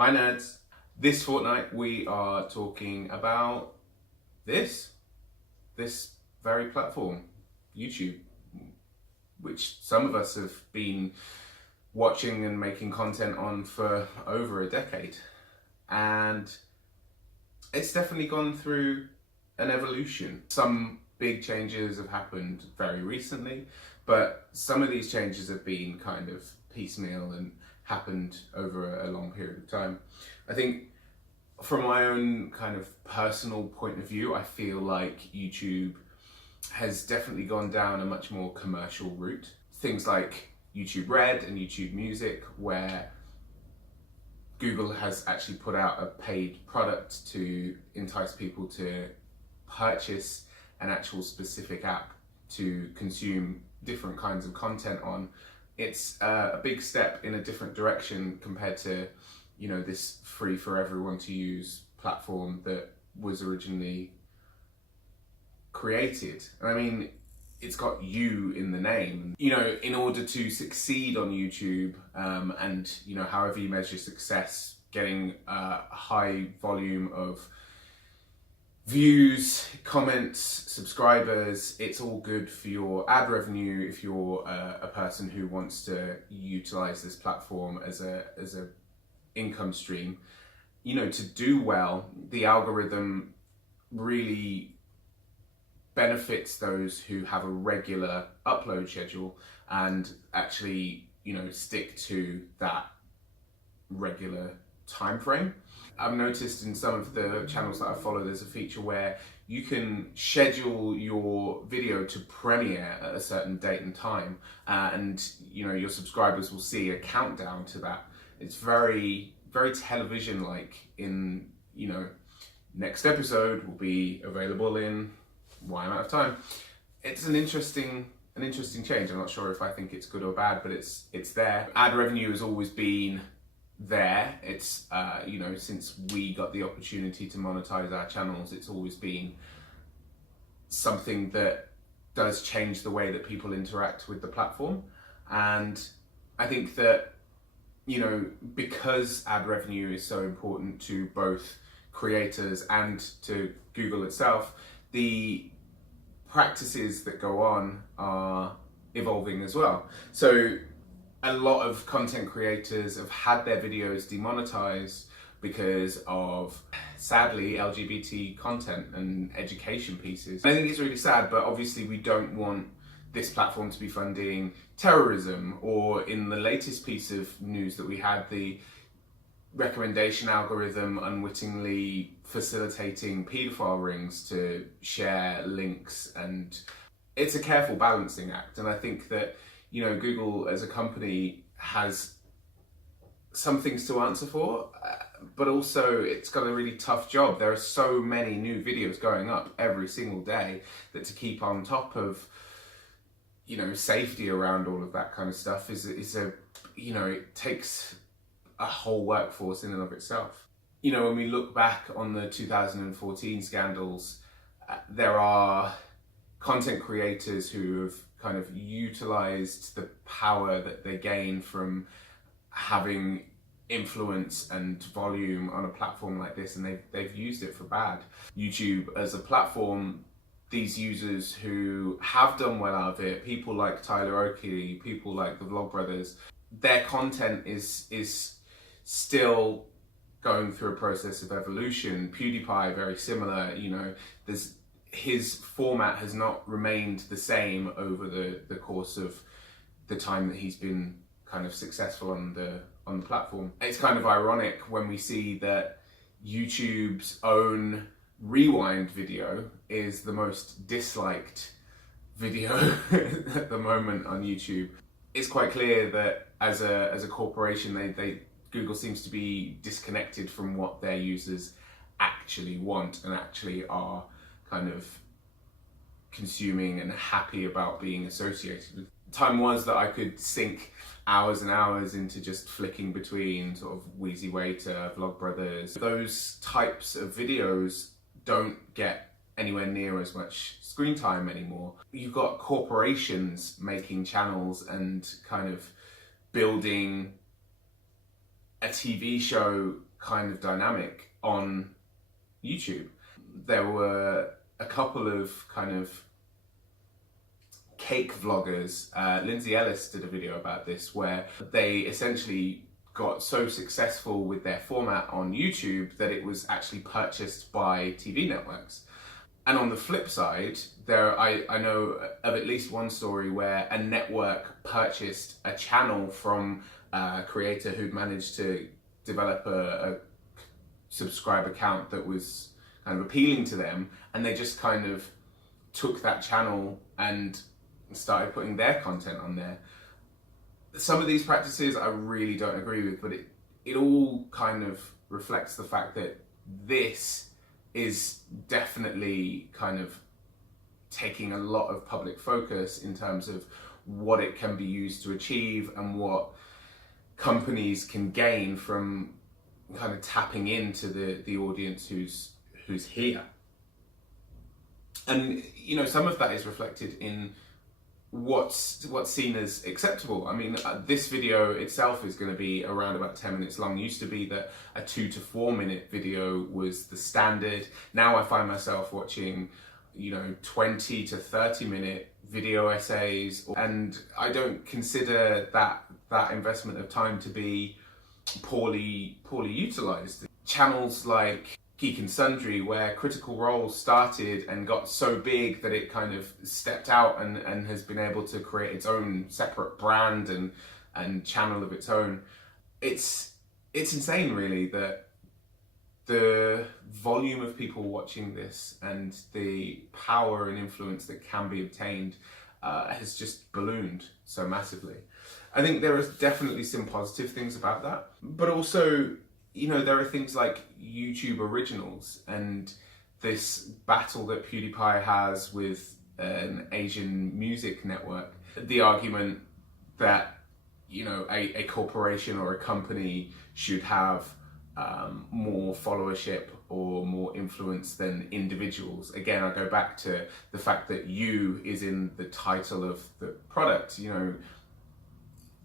Hi nerds! This fortnight we are talking about this very platform, YouTube, which some of us have been watching and making content on for over a decade. And it's definitely gone through an evolution. Some big changes have happened very recently, but some of these changes have been kind of piecemeal and happened over a long period of time. I think from my own kind of personal point of view, I feel like YouTube has definitely gone down a much more commercial route. Things like YouTube Red and YouTube Music, where Google has actually put out a paid product to entice people to purchase an actual specific app to consume different kinds of content on. It's a big step in a different direction compared to, this free for everyone to use platform that was originally created. I mean, it's got you in the name. In order to succeed on YouTube, and however you measure success, getting a high volume of views, comments, subscribers, it's all good for your ad revenue if you're a person who wants to utilize this platform as a income stream. To do well, the algorithm really benefits those who have a regular upload schedule and actually, stick to that regular time frame. I've noticed in some of the channels that I follow, there's a feature where you can schedule your video to premiere at a certain date and time, and your subscribers will see a countdown to that. It's very, very television-like. In next episode will be available in Y amount of time. It's an interesting change. I'm not sure if I think it's good or bad, but it's there. Ad revenue has always been there. It's since we got the opportunity to monetize our channels, it's always been something that does change the way that people interact with the platform. And I think that because ad revenue is so important to both creators and to Google itself, the practices that go on are evolving as well. So a lot of content creators have had their videos demonetized because of, sadly, LGBT content and education pieces. I think it's really sad, but obviously we don't want this platform to be funding terrorism, or in the latest piece of news that we had, the recommendation algorithm unwittingly facilitating paedophile rings to share links. And it's a careful balancing act. And I think that Google as a company has some things to answer for, but also it's got a really tough job. There are so many new videos going up every single day that to keep on top of, safety around all of that kind of stuff is it takes a whole workforce in and of itself. When we look back on the 2014 scandals, there are content creators who have kind of utilized the power that they gain from having influence and volume on a platform like this, and they've used it for bad. YouTube as a platform, these users who have done well out of it, people like Tyler Oakley, people like the Vlogbrothers, their content is still going through a process of evolution. PewDiePie, very similar. His format has not remained the same over the course of the time that he's been kind of successful on the platform. It's kind of ironic when we see that YouTube's own rewind video is the most disliked video at the moment on YouTube. It's quite clear that as a corporation, Google seems to be disconnected from what their users actually want and actually are kind of consuming and happy about being associated with. Time was that I could sink hours and hours into just flicking between sort of Wheezy Waiter, Vlogbrothers. Those types of videos don't get anywhere near as much screen time anymore. You've got corporations making channels and kind of building a TV show kind of dynamic on YouTube. There were a couple of kind of cake vloggers. Lindsay Ellis did a video about this where they essentially got so successful with their format on YouTube that it was actually purchased by TV networks. And on the flip side, I know of at least one story where a network purchased a channel from a creator who'd managed to develop a subscriber count that was kind of appealing to them, and they just kind of took that channel and started putting their content on there. Some of these practices I really don't agree with, but it all kind of reflects the fact that this is definitely kind of taking a lot of public focus in terms of what it can be used to achieve and what companies can gain from kind of tapping into the audience who's here. And you know, some of that is reflected in what's seen as acceptable. I mean, this video itself is going to be around about 10 minutes long. It used to be that a 2 to 4 minute video was the standard. Now I find myself watching, you know, 20 to 30 minute video essays, and I don't consider that investment of time to be poorly utilized. Channels like Geek and Sundry, where Critical Role started and got so big that it kind of stepped out and has been able to create its own separate brand and channel of its own. It's insane, really, that the volume of people watching this and the power and influence that can be obtained has just ballooned so massively. I think there are definitely some positive things about that, but also, you know, there are things like YouTube Originals and this battle that PewDiePie has with an Asian music network. The argument that, you know, a corporation or a company should have more followership or more influence than individuals. Again, I go back to the fact that you is in the title of the product. You know,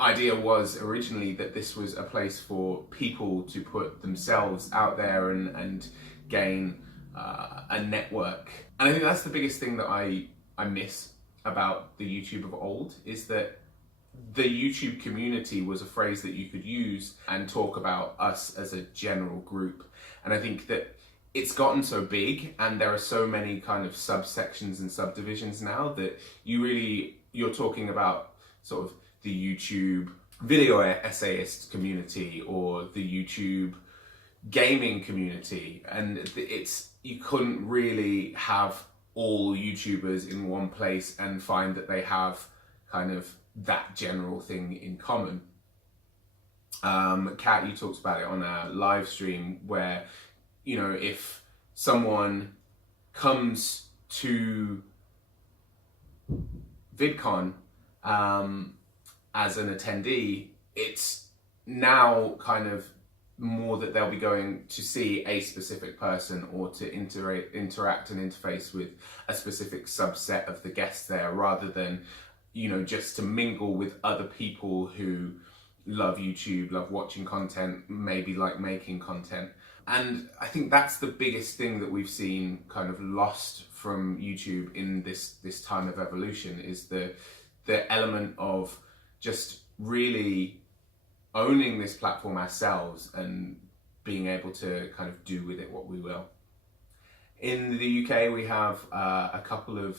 idea was originally that this was a place for people to put themselves out there and gain a network. And I think that's the biggest thing that I miss about the YouTube of old, is that the YouTube community was a phrase that you could use and talk about us as a general group. And I think that it's gotten so big and there are so many kind of subsections and subdivisions now that you're talking about sort of the YouTube video essayist community or the YouTube gaming community, and you couldn't really have all YouTubers in one place and find that they have kind of that general thing in common. Kat, you talked about it on a live stream where, you know, if someone comes to VidCon as an attendee, it's now kind of more that they'll be going to see a specific person or to interact and interface with a specific subset of the guests there, rather than, you know, just to mingle with other people who love YouTube, love watching content, maybe like making content. And I think that's the biggest thing that we've seen kind of lost from YouTube in this time of evolution, is the element of just really owning this platform ourselves and being able to kind of do with it what we will. In the UK, we have a couple of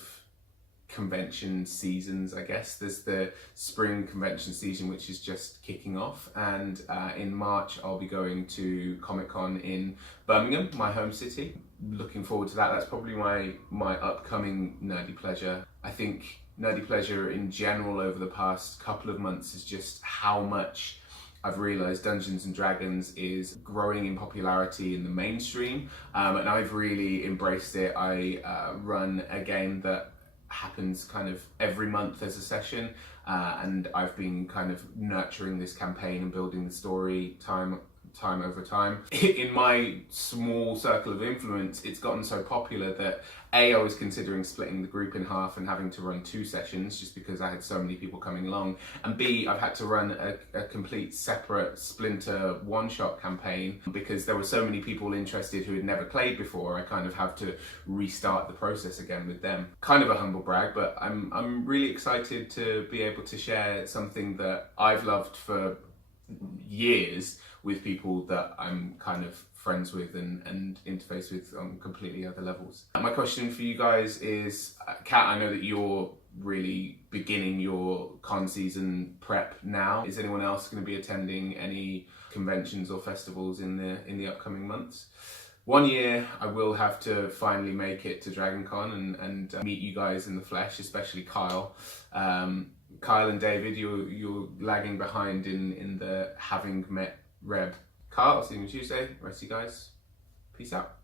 convention seasons, I guess. There's the spring convention season, which is just kicking off, and in March I'll be going to Comic-Con in Birmingham, my home city. Looking forward to that. That's probably my upcoming nerdy pleasure. I think nerdy pleasure in general over the past couple of months is just how much I've realised Dungeons and Dragons is growing in popularity in the mainstream, and I've really embraced it. I run a game that happens kind of every month as a session, and I've been kind of nurturing this campaign and building the story time time over time. In my small circle of influence, it's gotten so popular that I was considering splitting the group in half and having to run 2 sessions just because I had so many people coming along. And B, I've had to run a complete separate splinter one-shot campaign because there were so many people interested who had never played before. I kind of have to restart the process again with them. Kind of a humble brag, but I'm really excited to be able to share something that I've loved for years with people that I'm kind of friends with and interface with on completely other levels. My question for you guys is, Kat, I know that you're really beginning your con season prep now. Is anyone else going to be attending any conventions or festivals in the upcoming months? One year I will have to finally make it to DragonCon and meet you guys in the flesh, especially Kyle. Kyle and David, you're lagging behind in the having met Reb. Kyle, I'll see you on Tuesday. Rest of you guys, peace out.